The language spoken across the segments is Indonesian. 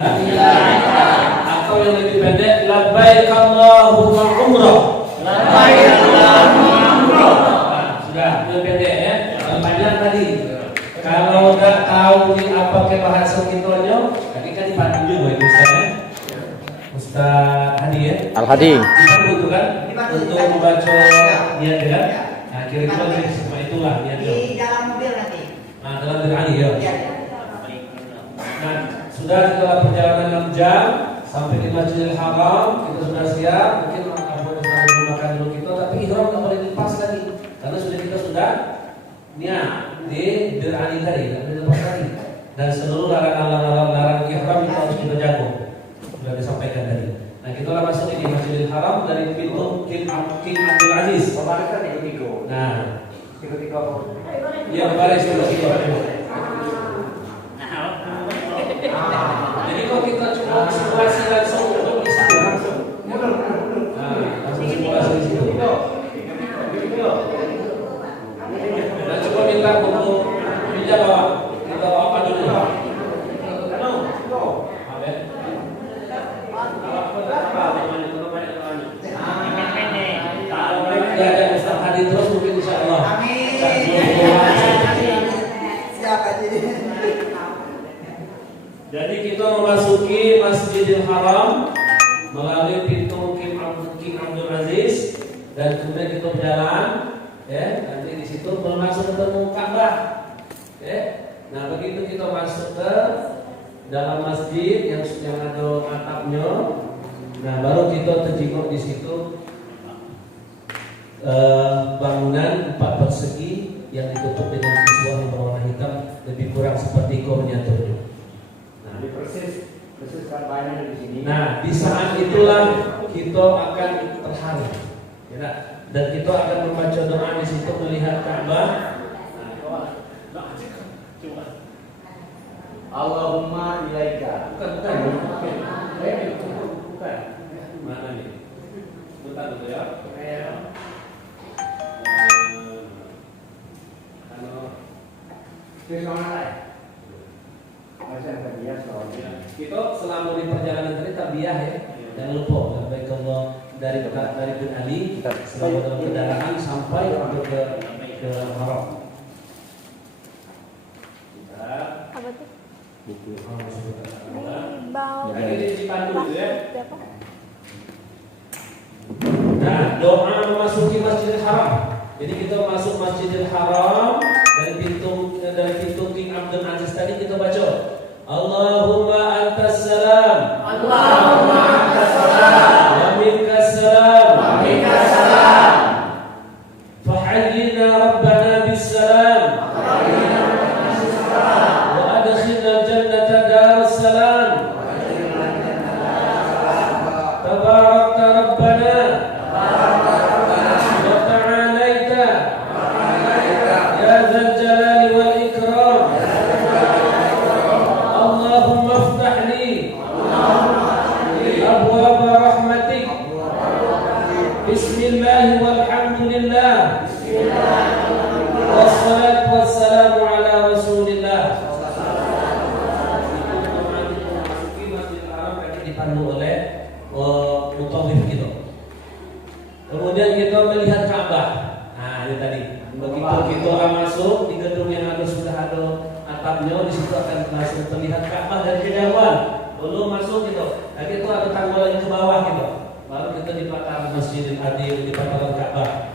Atau yang lebih pendek, labbaik Allahumma umrah. Labbaik Allahumma umrah. Sudah, lebih pendek ya. Panjang tadi. Kalau nggak tahu di apa ke bahasa kitonya, tadi kan dipandu juga itu Ustaz. Ustaz Hadi ya. Al-Hadi. Dipandu itu kan untuk membaca niat kan. Nah, kira-kira semua itulah niatnya. Di dalam mobil nanti. Nah, dalam berani ya. Nah, sudah setelah perjalanan 6 jam sampai di Masjidil Haram, kita sudah siap. Mungkin Abu Ustaz makan dulu kita, tapi ihram nggak boleh dilepas lagi, karena kita sudah niat di berani tadi, nggak boleh dilepas lagi. Dan seluruh larangan ihram itu harus kita jaga. Sudah disampaikan tadi. Nah, kita masuk di Masjidil Haram dari pintu King Abdul Aziz. Kemarin kan tiga. Nah, Tiga. ya baris dulu. Jadi kalau kita cuma simulasi langsung itu bisa langsung. Langsung simulasi di situ. Nah, coba minta buku pinjam bawa. Kita bawa apa dulu? Ya, ada Ustaz Hadi terus mungkin insya Allah. Amin. Siap aja. Jadi kita memasuki Masjidil Haram melalui pintu King Abdul Aziz dan kemudian kita berjalan, ya. Nanti di situ masuk ketemu Ka'bah, ya. Nah, begitu kita masuk ke dalam masjid yang ada atapnya, nah baru kita terjenguk di situ bangunan 4 persegi yang ditutup dengan kiswah yang berwarna hitam, lebih kurang seperti miniaturnya. Persis kan banyak di sini. Nah, di saat itulah kita akan terharu, ya, dan kita akan membaca doa di situ melihat Ka'bah. Allahumma ilaika. Bukan. Mana nih? Bentar dulu ya. Kita selama di perjalanan tadi tabiah ya, jangan lupa baik kalau dari bin Ali selama dalam kendaraan sampai ke Haram. Apa tuh? Buku. Di bawah. Ini di Cipandu gitu ya. Berapa? Nah, doa memasuki Masjidil Haram. Jadi kita masuk Masjidil Haram dari pintu King Abdul Aziz tadi kita baca Allahumma antas salam. Allahumma antas salam. Wa minkas salam. Wa minkas salam. Fahayyina rabbana bis salam. Wa adkhilna jannata darus salam. Tabarakta rabbana. Wa ta'alaita. Ya dzal jalali wal ikram. Allahumma aftah li abwaab rahmatik. Bismillah walhamdulillah. Wassalatu wassalamu ala Rasulillah. Memasuki Masjidil Haram yang dipandu oleh mutawif kita. Kemudian kita melihat Ka'bah. Nah, ini tadi. Begitu kita masuk di gedung yang sudah ada atapnya, di situ akan langsung terlihat Ka'bah dari kejauhan. Belum masuk gitu. Tadi itu ada tangga lagi ke bawah gitu. Baru kita di pelataran Masjidil Adil, di pelataran Ka'bah.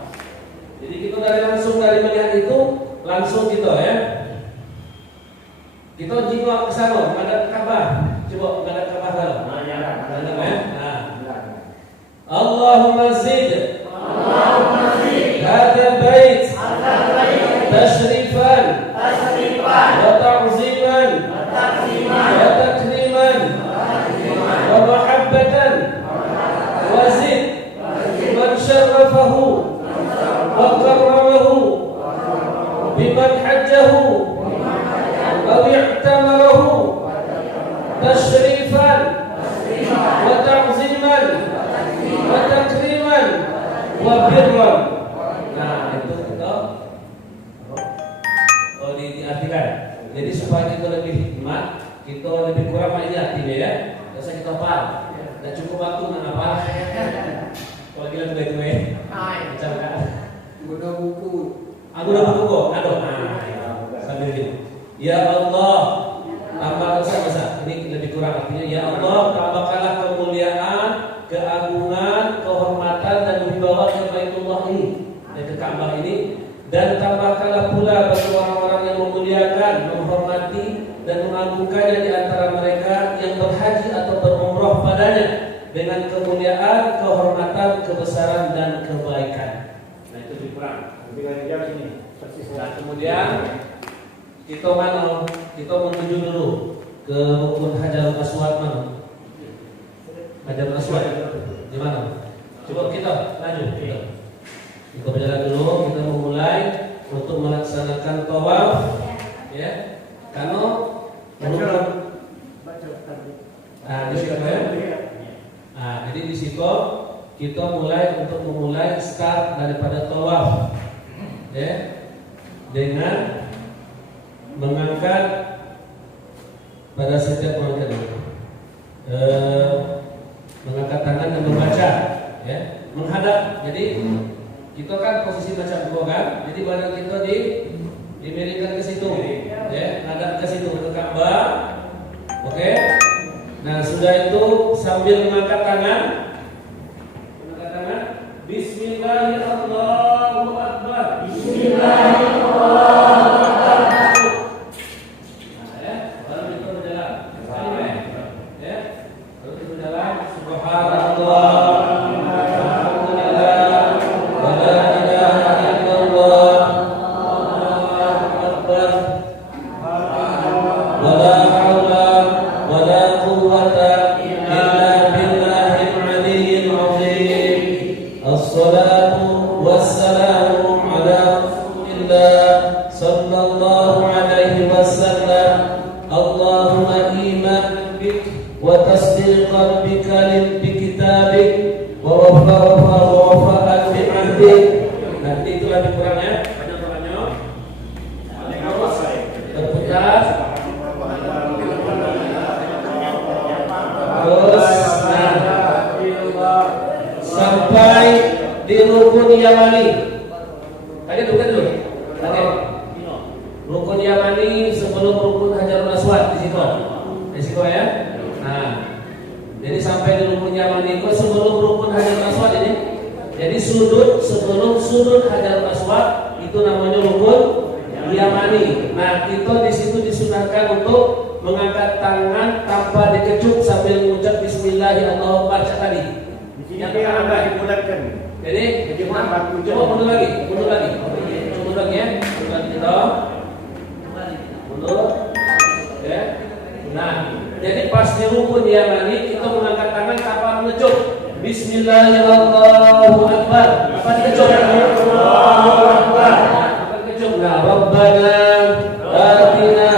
Jadi kita dari melihat itu langsung gitu ya. Kita jingok ke sana, menghadap Ka'bah. Coba menghadap Ka'bah kalau. Nah. Allahumma zid. Hadha bait. Tashrifan. Wa ta'ziman. Wa takriman. Wa mahabbatan. Wa zid. Man syarrafahu. Wa karramahu. Biman hajjahu. Wa i'tamarahu. Tashrifan. Wa ta'ziman. Wa takriman. Wa birran. Nah, itu kita diartikan. Jadi supaya kita lebih hikmat, kita lebih kurang ini artinya ya. Tidak usah kita hafal. Tidak cukup waktu mengapa. Kalau kita tuwe-tuwe, macam kan? Guna buku. Aku udah buku kok. Aduh, sambil ini. Ya Allah, tambah besar. Ini lebih kurang artinya. Ya Allah, tambahkanlah kemuliaan, keagungan, kehormatan dan wibawa ke Baitullah ini, ke Ka'bah ini, dan tambahkanlah pula bagi orang-orang yang memuliakan, menghormati dan mengagungkannya di antara mereka yang berhaji atau berumrah padanya dengan kemuliaan, kehormatan, kebesaran dan kebaikan. Nah itu lebih kurang. Lebih lanjut sini. Persis. Dan kemudian kita menuju dulu ke rukun Hajarul Aswad mana? Hajarul Aswad di mana? Coba kita lanjut. Kita berjalan dulu. Kita memulai untuk melaksanakan tawaf. Ya, karena di situ ya. Nah, jadi di situ kita memulai start daripada tawaf. Ya. Dengan mengangkat pada setiap mengangkat tangan dan membaca, ya, menghadap. Jadi kita kan posisi baca buku kan, jadi badan kita dimiringkan ke situ, ya, menghadap ke situ ke Ka'bah. Oke. Nah sudah itu sambil mengangkat tangan, Bismillahirrahmanirrahim. Bismillahirrahmanirrahim. Nah, ya, baru kita berjalan. Ya, baru kita berjalan. Subhanallah. Alhamdulillah. Wa la ilaha illallah. Allahu akbar. Wa la haula wa la quwwata illa billahil aliyyil azim. As-salatu wassalamu ala Rasulillah sallallahu alaihi wasallam. Allahumma iman bik wa tasdiqan bi kitabik wa wafa'an bi ahdik. Nanti itu lebih kurang ya. Banyak-banyak. Berputar. Terus sampai di rukun Yamani. Tadi bukan dulu. Oke. Rukun Yamani sebelum rukun Hajarul Aswad di situ. Di situ ya. Nah. Jadi sampai di rukun Yamani itu sebelum rukun Hajarul Aswad ini. Jadi sebelum sudut Hajarul Aswad itu namanya rukun Yamani. Nah, kita di situ disunahkan untuk mengangkat tangan tanpa dikecup sambil mengucap Bismillahirrahmanirrahim baca tadi. Yang agak dibulatkan. Jadi coba mundur lagi ya. Mundur lagi kita. Mundur. Ya. Nah, jadi pas di rukun Yamani kita mengangkat tangan tanpa mengecup. Bismillahirrahmanirrahim. Apa dikecup? Allahu Akbar. Apa dikecup? Nah, Rabbana atina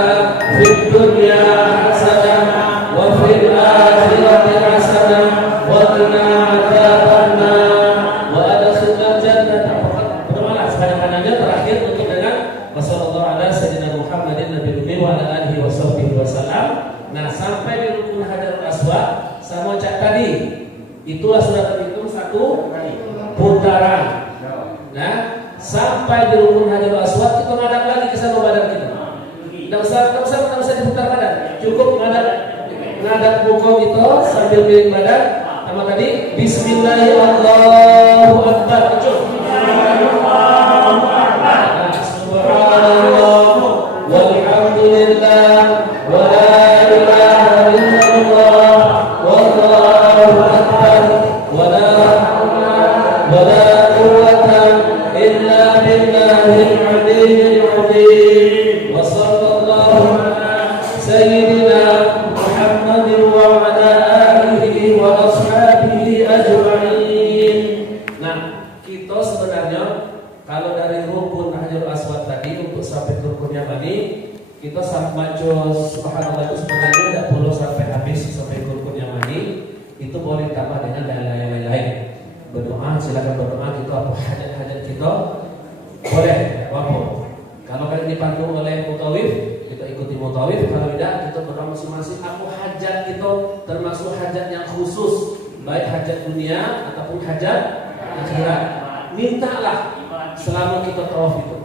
fid dunya hasanah wa fil akhirati hasanah wa qina adzabannar wa adkhilna jannata. Berdoalah sebanyak-banyaknya terakhir untuk dengan wassallallahu ala sayyidina Muhammadin nabiyil ummi wa ala alihi wasallam. Nah, sampai di rukun Hajarul Aswad sama cak tadi itulah sudah terhitung satu putaran. Nah, sampai di rukun Hajarul Aswad kita ngadap lagi ke sana badan kita. Tidak usah diputar badan. Cukup ngadap buku itu sambil miring badan. Sama tadi Bismillahirrahmanirrahim. Nah, subhanallah walhamdulillah wa la ilaha illallah wallahu akbar wa la hawla wa la quwwata illa billahil aliyyil azim. Wa sallallahu ala sayyidina Muhammadin wa ala alihi wa ashabihi ajma'in. Nah, kita sebenarnya kalau dari rukun Hajarul Aswad tadi untuk sampai ke rukun Yamani, kita sampai baca subhanallah itu sebenarnya tidak perlu sampai habis sampai ke rukun Yamani. Itu boleh tambah dengan yang lain-lain. Berdoa, silakan berdoa. Kita apa hajat-hajat kita boleh, apa. Kalau kalian dipandu oleh mutawif, kita ikuti mutawif. Kalau tidak, kita berdoa masing-masing. hajat yang khusus, baik hajat dunia ataupun hajat akhirat. Mintalah selama kita tawaf itu.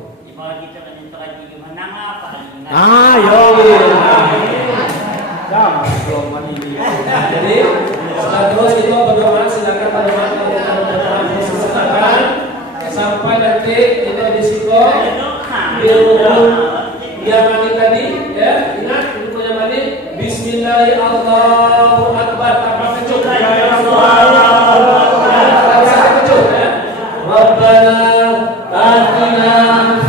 Sama belum mandi. Jadi setelah terus kita berdoa, silakan berdoa silakan sampai nanti kita disiko ilmu yang mandi tadi, ya ingat ilmu yang mandi. Bismillahirrahmanirrahim, Allahu Akbar, tanpa kecut. Rabbana atina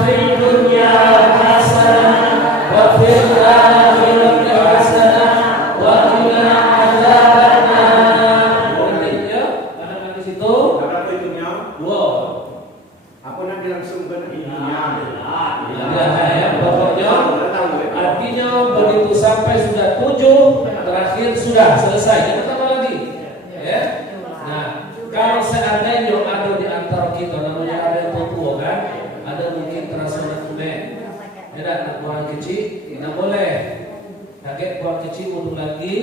fid dunya hasanah wa fil akhirati hasanah wa qina adzabannar. Artinya, karena di situ Apa itunya? dua. Aku nanti langsung ke intinya. Ya, pokoknya artinya begitu sampai sudah 7 terakhir sudah selesai. Kita tambah lagi. Ya. Nah, kalau seandainya ada di antara kita namanya ada yang tua kan, ada mungkin terasa tunai. Ada orang kecil, tidak boleh. Kakek orang kecil mundur lagi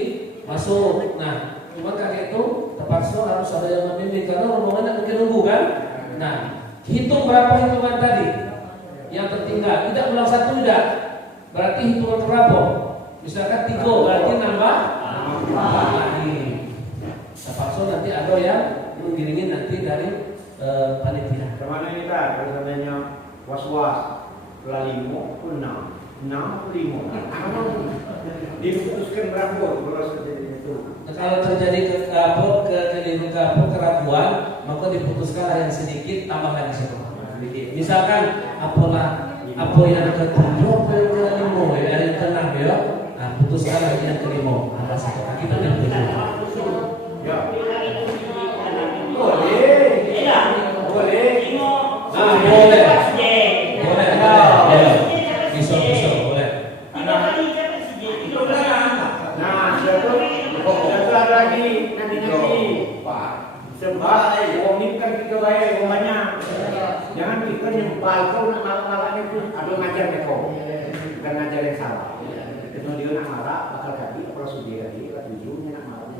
masuk. Nah, cuma kakek itu terpaksa harus ada yang membimbing karena rombongan mungkin nunggu kan. Nah, hitung berapa hitungan tadi yang tertinggal, tidak ulang satu tidak. Berarti hitungan berapa? Misalkan 3, berarti nambah 4 lagi. Terpaksa nanti ada yang mengiringi nanti dari panitia. Kemana ini kan? Kalau katanya was-was, limo, 6, 5. Diputuskan berapa kalau seperti itu? Kalau terjadi keraguan, maka diputuskan yang sedikit tambah lagi satu. Misalkan apa yang ke-7, ke-5, yang ke-6 ya. Nah, putuskan lagi yang ke-5. Ada satu kaki dan yang ke-7. Ya. Boleh. Boleh. Nah, boleh. Boleh. Ya. Bisa boleh. Nah, satu lagi nanti. Sebab wong kan kita baik banyak. Jangan kita nyempal kau nak marah-marahnya pun ada ngajar mereka. Bukan ngajar yang salah. Kalau dia nak marah bakal kaki kalau sudah tadi tujuhnya nak marah.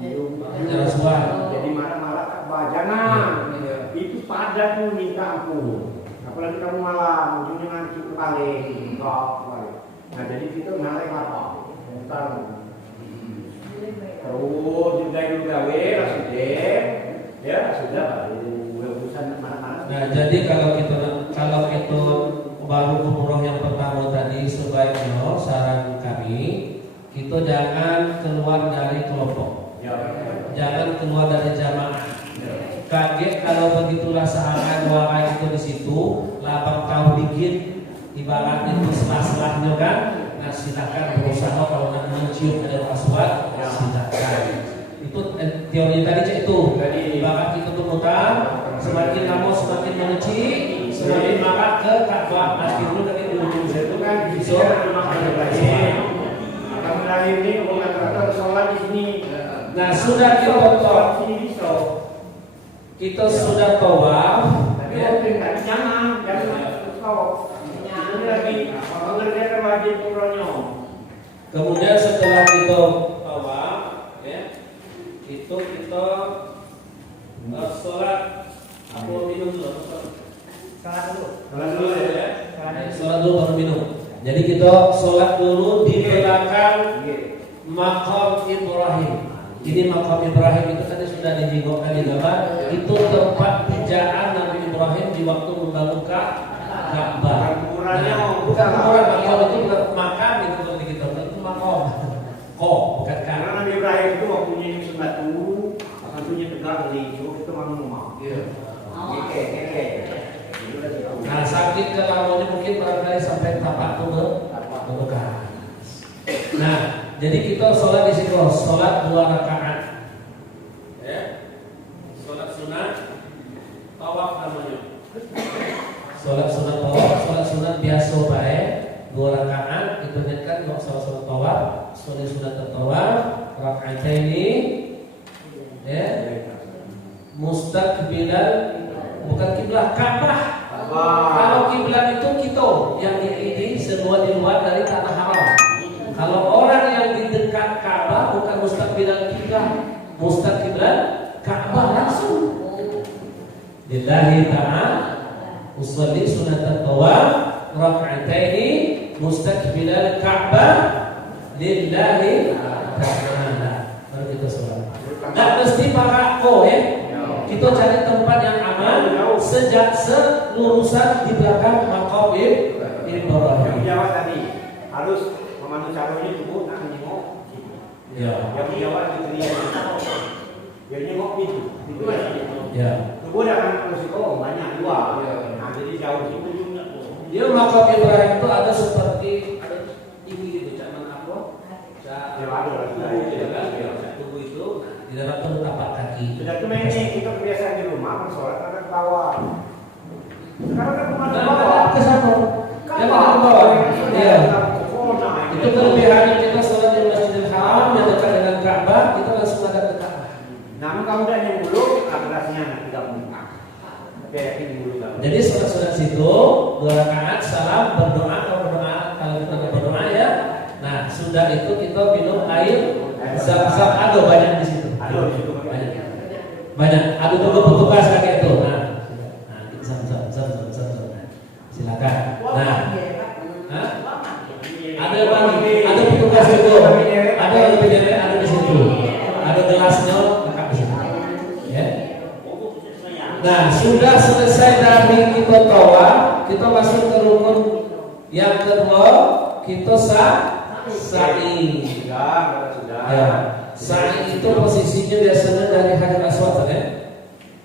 Jangan suara. Jadi marah-marah tak jangan. Itu padamu minta ampun. Apalagi kamu malah ujungnya nanti paling enggak. Nah, jadi kita ngalih apa? Entar. Terus juga lah sudah. Ya sudah urusan mana-mana. Nah, jadi kalau itu baru umroh yang pertama tadi, sebaiknya saran kami kita jangan keluar dari kelompok, jangan keluar dari jamaah. Kaget kalau begitulah sahabat doa itu di situ, lapang tahu dikit, ibarat itu selah-selahnya kan. Nah, silakan berusaha kalau nak mencium ada aswad, silakan. Itu teori tadi cek itu. Bahkan kita tuh mutar, semakin lama semakin mengecil, semakin makat ke Ka'bah. Akhirnya dari ujung itu kan bisa makan Ibrahim. Akan terakhir ini mengatakan sholat di sini. Nah, sudah kita tawaf, kita sudah tawaf. Ya, jangan tawaf. Ini lagi mengerjakan wajib umrohnya. Kemudian setelah kita tawaf, ya, itu kita sholat. Aku minum dulu. Salat dulu. Ya. Sholat dulu baru minum. Jadi kita sholat dulu di belakang makam Ibrahim. Ini makam Ibrahim itu tadi sudah dijingokkan di gambar. Itu tempat pijaan Nabi Ibrahim di waktu membangun Ka'bah. Bukan kuburan, makam itu bukan makam itu tadi kita itu makam. Bukan kan? Karena Nabi Ibrahim itu waktunya yang sebatu, waktunya tegak dari itu mau ngomong. Oke. Nah, sakit kelamanya mungkin barangkali sampai tapak tubuh bekas. Nah, jadi kita sholat di situ, sholat 2 rakaat. Ya, sholat sunat, tawaf namanya. Sholat sunat tawaf, sholat sunat biasa baik, 2 rakaat. Itu kan nggak sholat tawaf, sholat sunat tawaf, rakaat ini, ya, mustaqbilan bukan kiblat Ka'bah. Kalau kiblat itu kita yang ini semua di luar dari tanah haram. Kalau orang yang di dekat Ka'bah bukan mustaqbilan kiblat, lillahi ta'ala usolli sunat tawaf rak'ataini mustaqbilal Ka'bah lillahi ta'ala. Baru kita sholat. Nggak mesti pakai ya. Kita cari tempat yang aman sejak selurusan di belakang maqam Ibrahim. Yang jawab tadi harus memandu caranya tubuh nak menyengok. Ya. Yang jawab itu dia. Dia nyengok itu. Ya. Tubuh dalam risiko banyak dua. Nah, jadi jauh itu juga. Dia maqam Ibrahim itu ada seperti ada tinggi gitu, zaman apa? Ya ada lah. Tubuh itu di dalam itu tapak kaki. Sudah cuma ini kita kebiasaan di rumah kan sholat ada ke bawah. Sekarang kan kemana bawah? Ke sana. Yang ke bawah. Iya. Itu kelebihannya kita sholat di Masjidil Haram yang dekat dengan Ka'bah, kita langsung ada ke Ka'bah. Namun kamu udah yang dulu, akrasnya tidak muntah. Oke, yakin dulu kamu. Jadi sholat situ 2 rakaat salam berdoa kalau kita berdoa ya. Nah sudah itu kita minum air zam-zam ada banyak di situ. Ada di situ banyak. Ada juga petugas kayak itu. Nah zam-zam. Silakan. Nah, ada bagi, ada petugas itu, ada lebih dari ada di situ. Ada gelasnya lengkap di situ. Ya. Nah, sudah selesai dari kita tawaf, kita masuk ke rukun yang kedua, kita sa'i. Ya. Sa'i itu posisinya biasanya dari Hajar Aswad ya.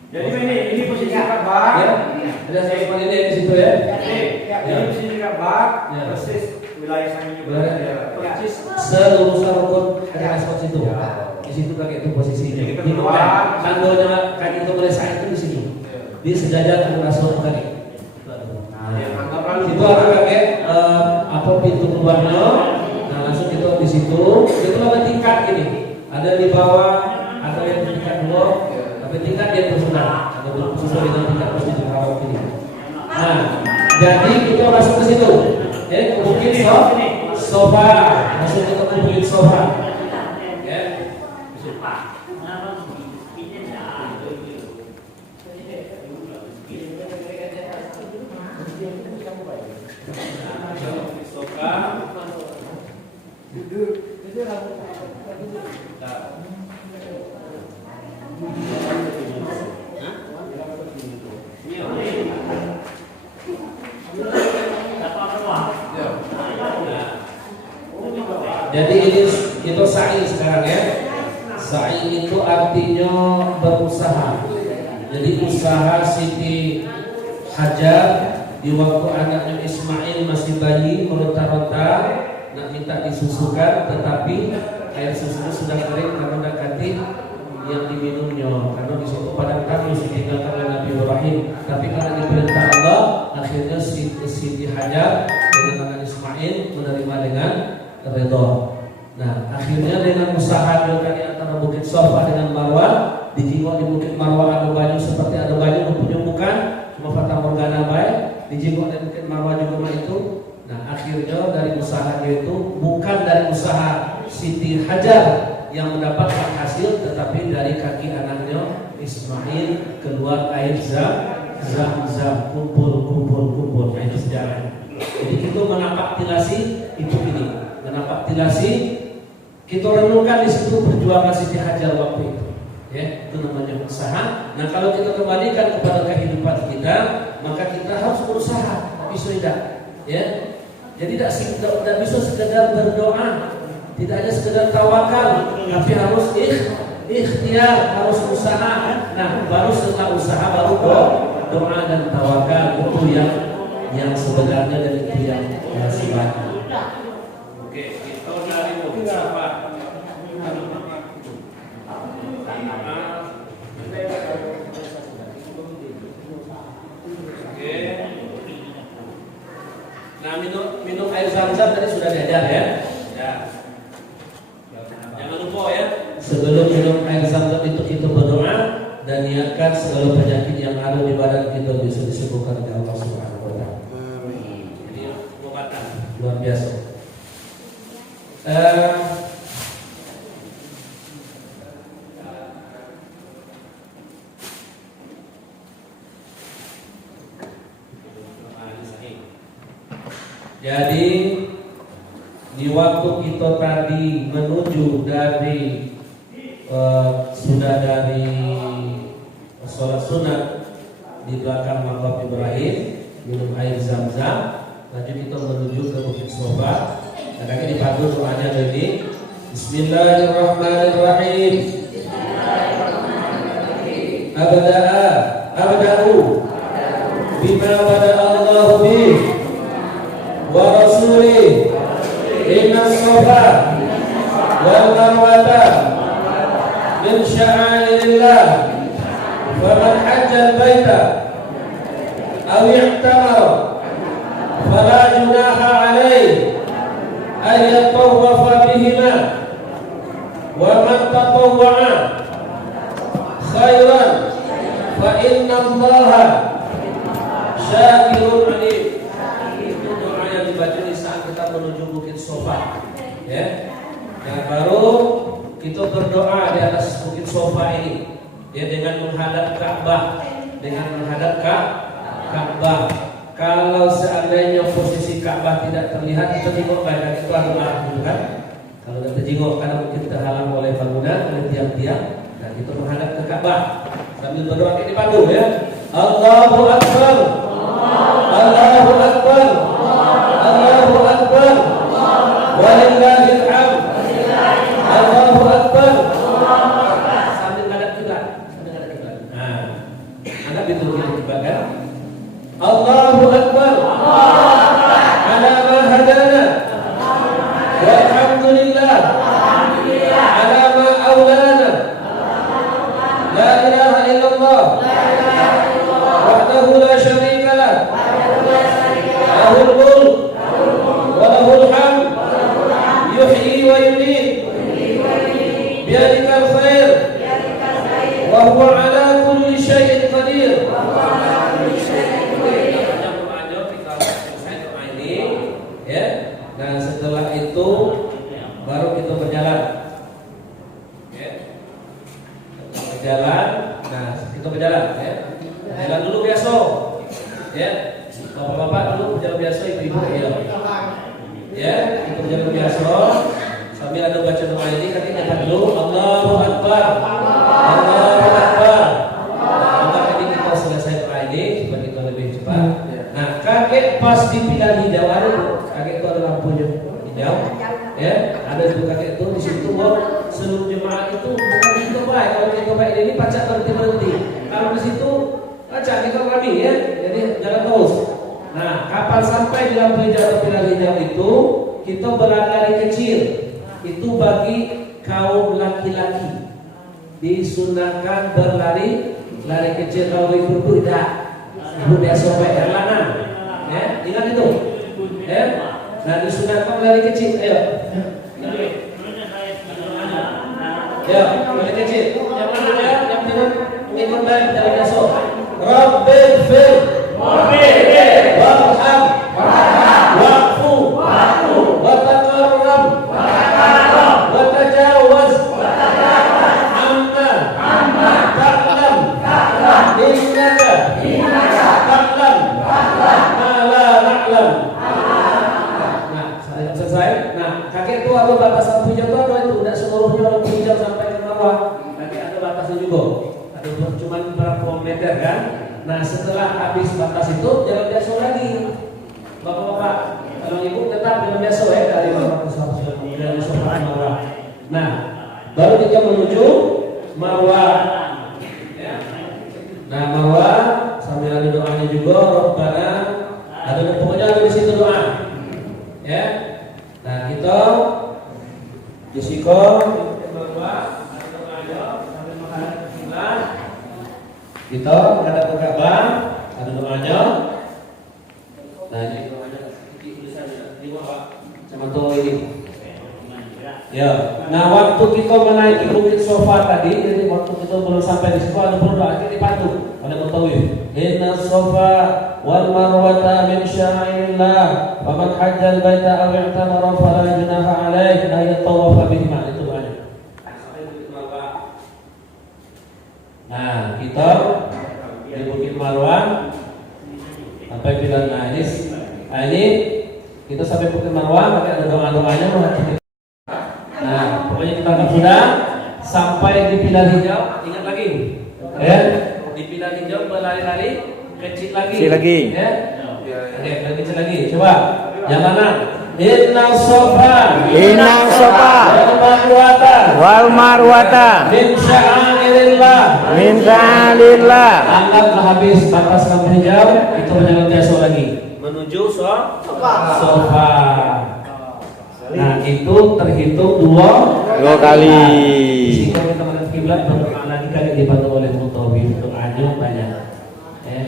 Jadi ini posisi Ka'bah. Ya. Ada seperti ini di situ ya. Ini posisi Ka'bah, persis wilayah sana juga. Persis selurusan rukun Hajar Aswad itu. Di situ pakai itu posisinya. Di depan tandanya kaki itu boleh sa'i itu di situ. Di sejajar Hajar Aswad tadi. Itu akan pakai apa pintu keluarnya. Nah langsung kita di situ. Itu ada tingkat gini. Ada di bawah, ada yang di tingkat 2, tapi tingkat dia tersusun. Ada tersusun dengan tingkat Masjidil Haram ini. Nah, jadi kita masuk ke situ. Ya, ke bukit sofa. Masuk ke bukit sofa. Ya. Jadi ini itu sa'i sekarang ya. Sa'i itu artinya berusaha. Jadi usaha Siti Hajar di waktu anaknya Ismail masih bayi meronta-ronta nak minta disusukan, tetapi air susunya sudah kering karena mendekati yang diminumnya. Karena di situ padang tandus ditinggalkan oleh Nabi Ibrahim. Tapi karena diperintah Allah, akhirnya Siti Hajar dengan anak Ismail menerima dengan redha. Nah, akhirnya dengan usaha di antara Bukit Sofa dengan Marwah, dijingok di Bukit Marwah ada banyu seperti ada banyu mempunyai bukan cuma fata morgana baik, dijingok di Bukit Marwah juga itu. Nah, akhirnya dari usaha dia itu bukan dari usaha Siti Hajar yang mendapatkan hasil, tetapi dari kaki anaknya Ismail keluar air zam kumpul. Nah, itu sejarahnya. Jadi kita menapak tilasi itu ini, menapak tilasi kita renungkan di situ perjuangan Siti Hajar waktu itu. Ya, itu namanya usaha. Nah, kalau kita kembalikan kepada kehidupan kita, maka kita harus berusaha, tapi sudah. Ya. Jadi tidak bisa sekedar berdoa, tidak hanya sekedar tawakal, tapi harus ikhtiar, harus usaha. Nah, baru setelah usaha baru doa dan tawakal itu yang sebenarnya dan itu yang sebenarnya. Oke, kita dari Bukit Sofa. Oke. Nah, minum air zam-zam tadi sudah diajar ya. Ya. Jangan lupa ya, sebelum minum air zam-zam itu kita berdoa dan niatkan segala penyakit yang ada di badan kita bisa disembuhkan oleh Allah Subhanahu wa taala. Amin. Jadi pengobatan luar biasa. Jadi di waktu kita tadi menuju dari sudah dari sholat sunat di belakang makam Ibrahim, minum air Zam-Zam, lanjut kita menuju ke Bukit Sofa. Dan kaki dipandu doanya dari Bismillahirrahmanirrahim. Abda'u bima bada'a Allah bih wa rasulih inna sofa wal marwata min sya'airillah faman hajjal baita aw i'tamara fala junaha alaih ay yatawwafa bihima wa man tatawwa'a khairan fa inna allaha syakirun alim. Itu doa yang dibaca di saat kita menuju Bukit Sofa, ya. Yang baru kita berdoa di atas Bukit Sofa ini, ya, dengan menghadap Ka'bah, Kalau seandainya posisi Ka'bah tidak terlihat, kita tengok baik itu arah dulu kan. Kalau kita tengok karena mungkin terhalang oleh bangunan, oleh tiang-tiang, dan kita menghadap ke Ka'bah sambil berdoa kayak dipandu, ya. Allahu Akbar, Allahu Akbar, Allahu Akbar, walillahil hamd, Allahu Akbar. Sambil menghadap kiblat, Nah, anda betul kiblat kan? Allahu Akbar, ala ma hadana, walhamdulillah, ala ma aulana, la ilaha illallah, wahdahu la syarika lah, lahul mulk wa lahul hamd, yuhyi wa yumiit, biyadikal khair, wa huwa ala kulli syai'in qadir. Dan setelah itu baru kita berjalan, ya. Nah kita berjalan, ya. Jalan dulu biasa, ya. Bapak-bapak dulu berjalan biasa, ibu-ibu, ya. Kita berjalan biasa sambil ada baca doa ini, kaki angkat dulu, Allahu Akbar, Allahu Akbar. Maka ini kita selesai doa ini supaya kita lebih cepat. Nah, kakek pas di pilihan hijau ada tuh. Kakek itu ada lampunya hijau, ya, ada itu kakek itu di situ. Seluruh jemaah itu bukan kita baik. Kalau kita baik ini pacak berhenti. Kalau di situ pacak kita kami, ya, jadi jalan terus. Nah, kapan sampai di lampu hijau atau pilar hijau itu kita berlari kecil. Itu bagi kaum laki-laki disunahkan berlari kecil. Kalau ibu tidak, ibu biasa baik lanang, ya, ingat itu. Ya, nah disunahkan dari kecil, ayo. Ya, dari kecil. Yang mana ya? Yang tidak mengikut baik dalam biasa. Rabbil fir, warham, wa'fu, wa taqarrab, wa tajawaz, amma, ta'lam, innaka, ta'lam, ma la na'lam. Selesai. Nah, kakek itu ada batasan hijau itu, tidak seluruhnya lampu hijau sampai ke bawah. Kakek ada batasnya juga. Ada cuma berapa meter kan. Nah, setelah habis batas itu jalan biasa lagi. Bapak-bapak, kalau ibu tetap jalan biasa, ya, dari bawah ke Marwah. Nah, baru kita menuju Marwah. Ya. Nah, Marwah sambil ada doanya juga, Rabbana, ada pokoknya ada di situ doa. Ya. Nah, kita disiko kita menghadap ke Ka'bah, ada doanya. Nah, ini doanya tulisannya di bawah sama tuh ini. Ya. Nah, waktu kita menaiki Bukit Sofa tadi, jadi waktu kita belum sampai di situ ada berdoa, kita dipandu oleh mutawif. Inna Sofa wal marwata min sya'airillah, faman hajjal baita aw i'tamara fala junaha alaihi la yatawafa bihima. Itu doanya. Nah, kita di Bukit Marwah sampai bilang ini Kita sampai Bukit Marwah, maka ada doa-doanya. Nah, pokoknya kita anggap sudah sampai di Pilar Hijau. Ingat lagi, ya? Di Pilar Hijau berlari-lari, kecil lagi. Kecil lagi. Ya? Oke, kecil lagi. Coba, jalanan. Inna sofa. Inna sofa. Wal marwata. Min sya'airillah. Min ta'alillah. Anggaplah habis batas lampu hijau, itu berjalan biasa lagi menuju sofa. Nah, itu terhitung dua kali. Di sini kita menghadap kiblat berdoa lagi kali dibantu oleh mutawif doanya banyak.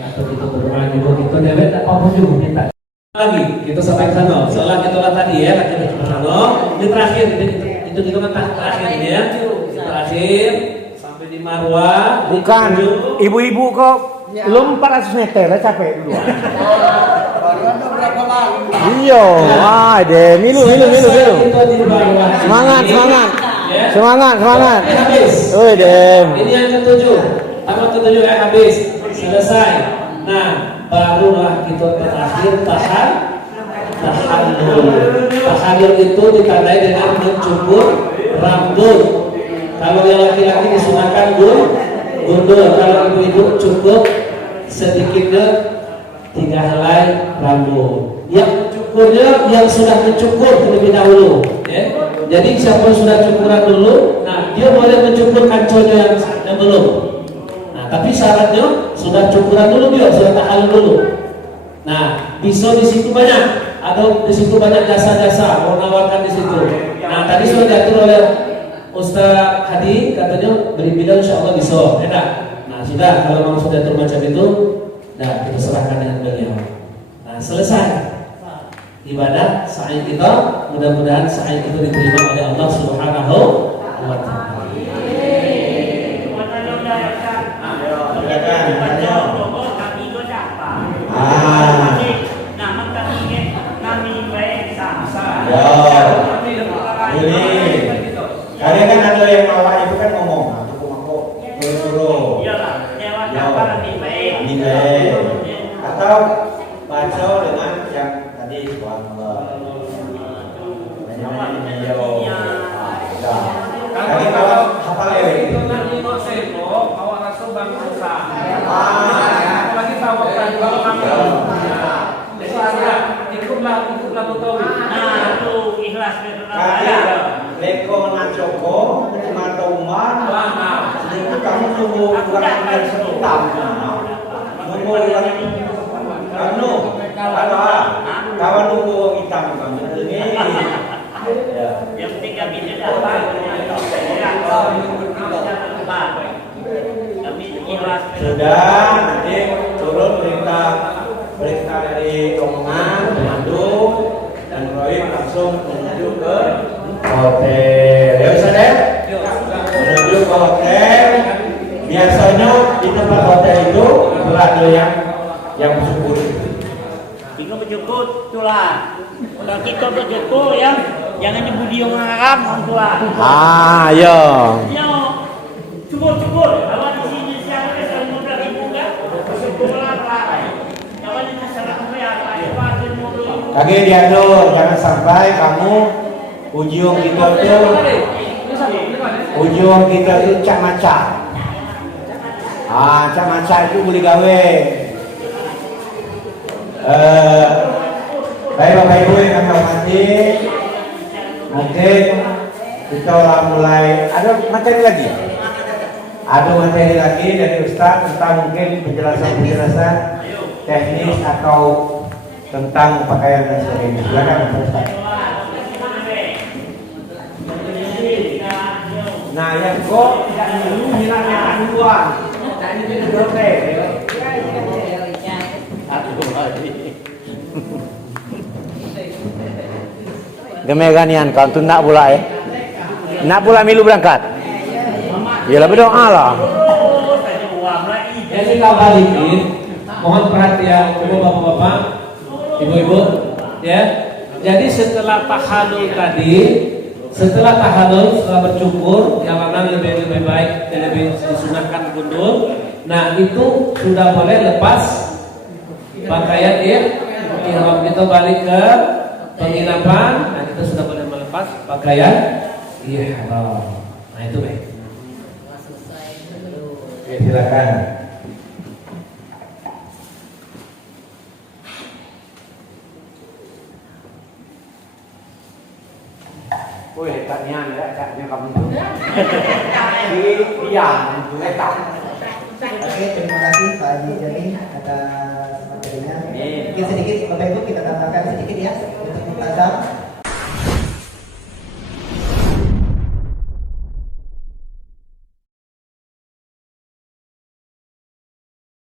Atau kita berdoa juga kita dewet apapun juga minta. Lagi kita sampai ke sana. Setelah kita lihat tadi ya, kita ke sana. Ini terakhir itu kita terakhir ini ya. Terakhir sampai di Marwah. Bukan, ibu-ibu kok belum 400 meter lah capek dulu. Iya, deh, milu. Semangat. Oi, Dem. Ini yang ketujuh. Tamat ketujuh habis. Selesai. Nah, barulah kita terakhir tahallul. Tahallul itu ditandai dengan mencukur rambut. Kalau yang laki-laki disunahkan gundul. Kalau ibu-ibu cukup sedikitnya 3 helai rambut. Yang cukurnya yang sudah mencukur terlebih dahulu. Ya. Jadi siapa yang sudah cukuran dulu, nah dia boleh mencukur kanconya yang belum. Nah, tapi syaratnya sudah cukuran dulu dia, sudah tahallul dulu. Nah, pisau di situ banyak, atau di situ banyak jasa-jasa mau nawarkan di situ. Nah, tadi sudah diatur oleh Ustaz Hadi, katanya beri bidang insya Allah bisa, enak. Nah, sudah kalau memang sudah diatur macam itu, nah kita serahkan dengan beliau. Nah, selesai ibadah sa'i kita, mudah-mudahan sa'i itu diterima oleh Allah Subhanahu wa taala. Kadang kan ada yang bawa itu kan ngomong, aku suruh. Iyalah, nyewa lebih baik. Atau baca dengan yang tadi Tadi kalau hafal ya. Itu nanti mau sebo, awak rasul bang Musa. Lagi tahu kan kalau kamu. Ikutlah mutawif. Nah, itu ikhlas Karena leko nacoko, mata umar, itu kamu tunggu bukan yang sekitar. Nunggu kamu, kawan nunggu hitam kamu ini. yang penting kami tidak kami ikhlas. Sudah, nanti turun perintah dari rombongan, pemandu dan Rohim langsung menuju ke hotel. Ya bisa deh? Menuju ke hotel. Biasanya di tempat hotel itu ada yang bersyukur. Bingung bersyukur, itulah. Kalau kita bersyukur ya, jangan nyebut dia orang orang tua. Yo. Yo, cukur. Awak di sini siapa yang selalu ngobrol ibu kan? Bersyukurlah lah. Jangan ini salah apa? Kaki diatur, jangan sampai kamu ujung kita tuh cak maca. Cak maca itu boleh gawe. Baik Bapak Ibu yang kami hormati, mungkin kita mulai ada materi lagi. Ada materi lagi dari Ustaz tentang mungkin penjelasan teknis atau tentang pakaian dan sebagainya. Silakan Ustaz. Nah, yang kok tidak dulu hilangnya duluan. Nah, ini sudah oke. Gemeganian kau tuh nak pula nak pula milu berangkat. Yalah berdoa lah. Jadi kita balikin, mohon perhatian bapak-bapak, ibu-ibu, ya. Jadi setelah tahallul tadi, setelah bercukur, yang mana lebih baik dan lebih disunahkan gundul. Nah itu sudah boleh lepas pakaian ihram. Kita balik ke penginapan, nah kita sudah boleh melepas pakaian ihram. Nah itu baik. Oke, silakan. Wih, hebatnya kamu tuh. Diam, letak. Oke, terima kasih Pak Haji Jamil atas materinya. Mungkin sedikit Bapak Ibu kita tambahkan sedikit ya untuk Mu'tazam.